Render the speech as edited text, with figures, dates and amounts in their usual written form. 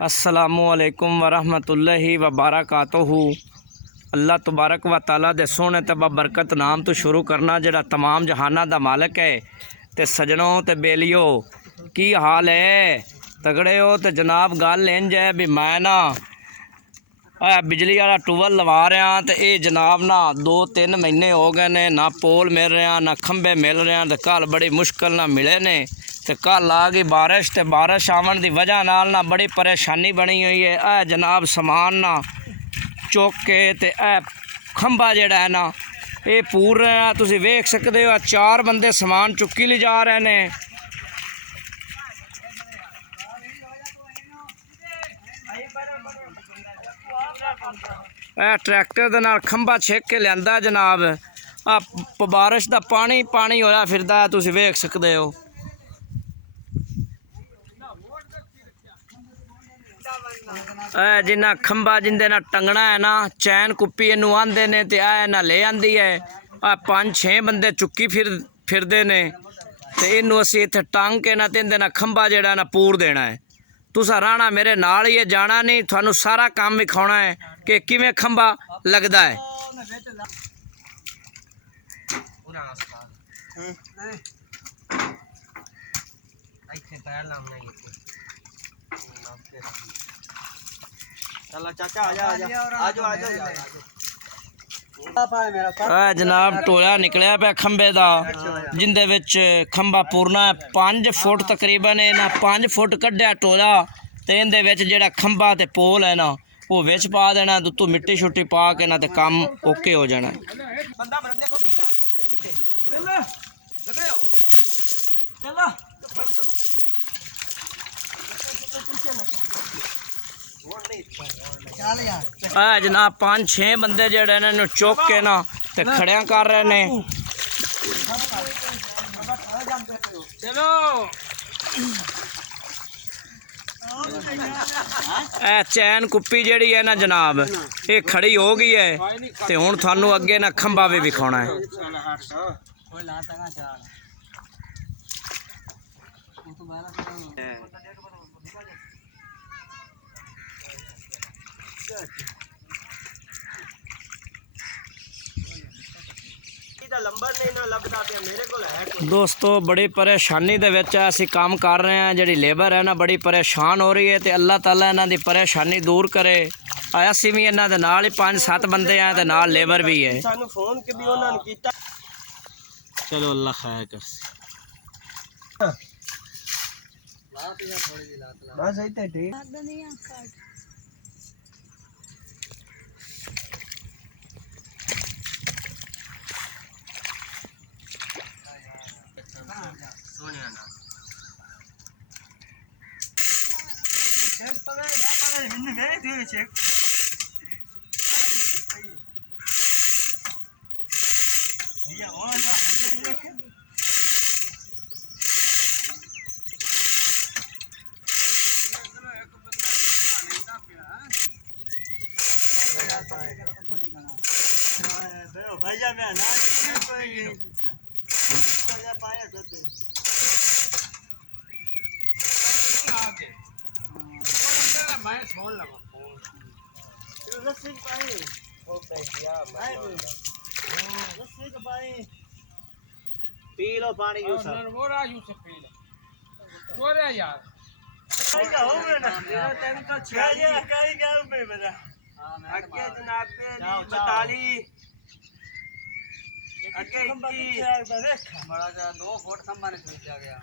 अस्सलामुअलैकुम वरहमतुल्लाहि वबरकातुहू। अल्लाह तबारक व तआला दे सोहने ते बरकत नाम तो शुरू करना जिहड़ा तमाम जहाना दा मालिक है। ते सजनों ते बेलियो की हाल है? तगड़े हो? तो जनाब गल इंज है भी मैं ना बिजली वाला टूबल लवा रहा तो ये जनाब ना 2-3 महीने हो गए ने, ना पोल मिल रहा ना खंबे मिल रहे। तो कल बड़ी मुश्किल ना मिले ने, तो कल आ गई बारिश। तो बारिश आवन की वजह नाल ना बड़ी परेशानी बनी हुई है। ए जनाब समान ना चुक के ते ए खंबा जिहड़ा है ना ये पूर रहा, तुसीं वेख सकते हो। 4 बंदे समान चुक्की ले जा रहे ने। ट्रैक्टर दे नाल खंबा छिक के लियांदा जनाब। बारिश का पानी पानी होया फिरदा है, तुसीं वेख सकते हो। जिन्ना खंबा जिंदे ना टंगना है ना, चैन कुप्पी इनू आंदे ने, ते ए ना ले आंदी है। 5-6 बंदे चुक्की फिरदे ने, ते इनू असीं इत्थे टंग के ना ते इंदे ना खंबा जिहड़ा ना पूर देना है। तुसा रहना मेरे नाल ही है, जाना नहीं। थानू सारा काम विखाउणा है कि किवें खंबा लगदा है। जनाब टोया निकलिया पे खंबे दा, जिंदे विच खंबा पूरना है 5 फुट तकरीबन है ना। 5 फुट कड्ढिया टोया ते इंदे विच जेहड़ा खंबा ते पोल है ना वो विच पा देना। उत्तों मिट्टी शुट्टी पा के ना ते काम ओके हो जाना। जनाब 5-6 बंदे जेहड़े ने चुक के ना ते खड़िया कर रहे ने। चलो चैन कुप्पी जेहड़ी है ना जनाब ये खड़ी हो गई है, ते हुण थानू अगे ना खंबा भी विखाउणा है। दोस्तों बड़ी परेशानी दे विच असीं काम कर रहे हैं। जिहड़ी लेबर है ना बड़ी परेशान हो रही है, तो अल्लाह ताला इन्हां दी परेशानी दूर करे। असीं भी इन्हां दे नाल ही 5-7 बंदे हैं ते नाल लेबर भी है। चलो अल्लाह खैर कर। पी लो पानी यार। बड़ा 2 फुट खंबा ने खींचा गया।